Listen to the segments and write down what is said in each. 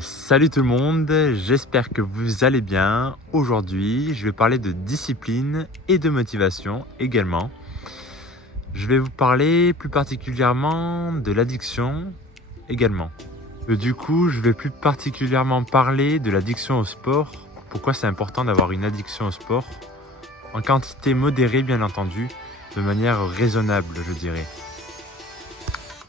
Salut tout le monde, j'espère que vous allez bien. Aujourd'hui, je vais parler de discipline et de motivation également. Je vais vous parler plus particulièrement de l'addiction également. Du coup, je vais plus particulièrement parler de l'addiction au sport. Pourquoi c'est important d'avoir une addiction au sport? En quantité modérée, bien entendu, de manière raisonnable, je dirais.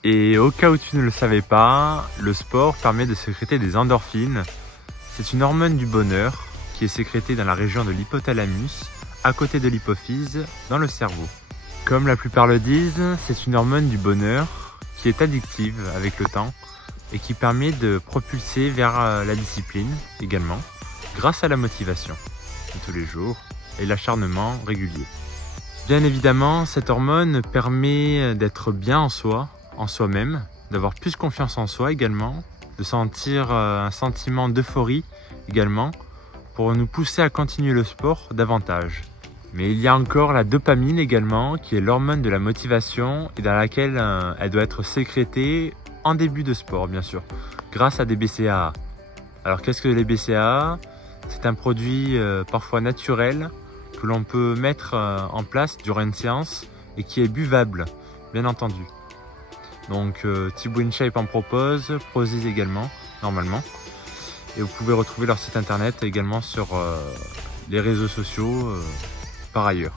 Et au cas où tu ne le savais pas, le sport permet de sécréter des endorphines. C'est une hormone du bonheur qui est sécrétée dans la région de l'hypothalamus, à côté de l'hypophyse, dans le cerveau. Comme la plupart le disent, c'est une hormone du bonheur qui est addictive avec le temps et qui permet de propulser vers la discipline également, grâce à la motivation de tous les jours et l'acharnement régulier. Bien évidemment, cette hormone permet d'être bien en soi-même, d'avoir plus confiance en soi également, de sentir un sentiment d'euphorie également, pour nous pousser à continuer le sport davantage. Mais il y a encore la dopamine également, qui est l'hormone de la motivation et dans laquelle elle doit être sécrétée en début de sport, bien sûr, grâce à des BCAA. Alors qu'est-ce que les BCAA? C'est un produit parfois naturel que l'on peut mettre en place durant une séance et qui est buvable, bien entendu. Donc Thibaut InShape en propose, Prozis également, normalement. Et vous pouvez retrouver leur site internet également sur les réseaux sociaux par ailleurs.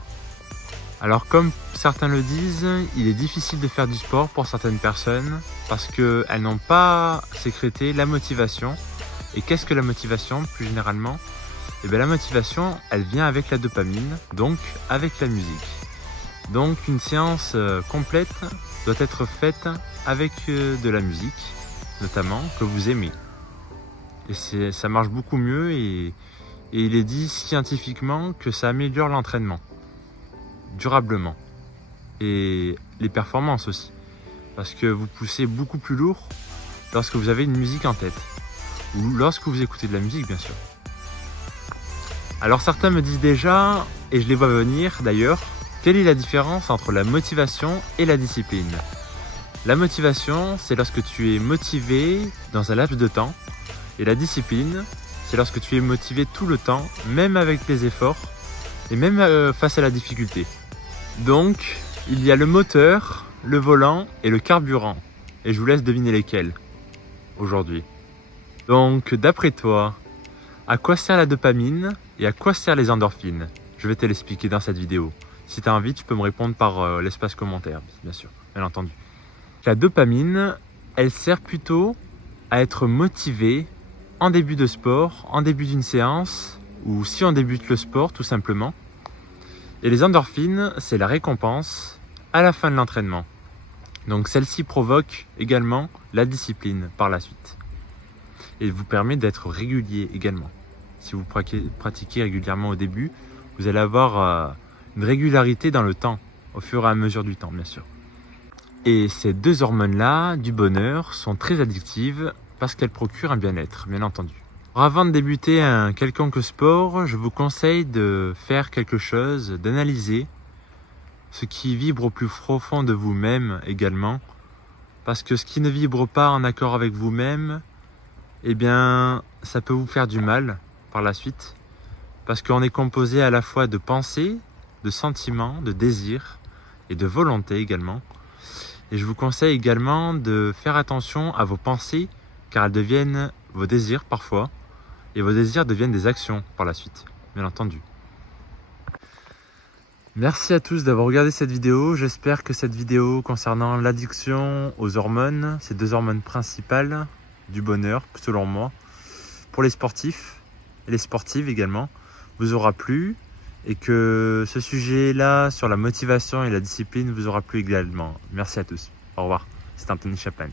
Alors comme certains le disent, il est difficile de faire du sport pour certaines personnes parce qu'elles n'ont pas sécrété la motivation. Et qu'est-ce que la motivation plus généralement? Eh bien, la motivation, elle vient avec la dopamine, donc avec la musique. Donc une séance complète doit être faite avec de la musique, notamment, que vous aimez. Et ça marche beaucoup mieux et il est dit scientifiquement que ça améliore l'entraînement, durablement. Et les performances aussi. Parce que vous poussez beaucoup plus lourd lorsque vous avez une musique en tête. Ou lorsque vous écoutez de la musique, bien sûr. Alors certains me disent déjà, et je les vois venir d'ailleurs, quelle est la différence entre la motivation et la discipline? La motivation, c'est lorsque tu es motivé dans un laps de temps. Et la discipline, c'est lorsque tu es motivé tout le temps, même avec les efforts, et même face à la difficulté. Donc, il y a le moteur, le volant et le carburant. Et je vous laisse deviner lesquels, aujourd'hui. Donc, d'après toi, à quoi sert la dopamine et à quoi servent les endorphines? Je vais te l'expliquer dans cette vidéo. Si tu as envie, tu peux me répondre par l'espace commentaire, bien sûr, bien entendu. La dopamine, elle sert plutôt à être motivé en début de sport, en début d'une séance, ou si on débute le sport, tout simplement. Et les endorphines, c'est la récompense à la fin de l'entraînement. Donc celle-ci provoque également la discipline par la suite. Et vous permet d'être régulier également. Si vous pratiquez régulièrement au début, vous allez avoir une régularité dans le temps, au fur et à mesure du temps, bien sûr. Et ces deux hormones-là, du bonheur, sont très addictives parce qu'elles procurent un bien-être, bien entendu. Alors avant de débuter un quelconque sport, je vous conseille de faire quelque chose, d'analyser ce qui vibre au plus profond de vous-même également. Parce que ce qui ne vibre pas en accord avec vous-même, eh bien, ça peut vous faire du mal par la suite. Parce qu'on est composé à la fois de pensées, de sentiments, de désirs et de volonté également. Et je vous conseille également de faire attention à vos pensées, car elles deviennent vos désirs parfois, et vos désirs deviennent des actions par la suite, bien entendu. Merci à tous d'avoir regardé cette vidéo. J'espère que cette vidéo concernant l'addiction aux hormones, ces deux hormones principales du bonheur, selon moi, pour les sportifs et les sportives également, vous aura plu. Et que ce sujet-là sur la motivation et la discipline vous aura plu également. Merci à tous. Au revoir. C'est Anthony Chapman.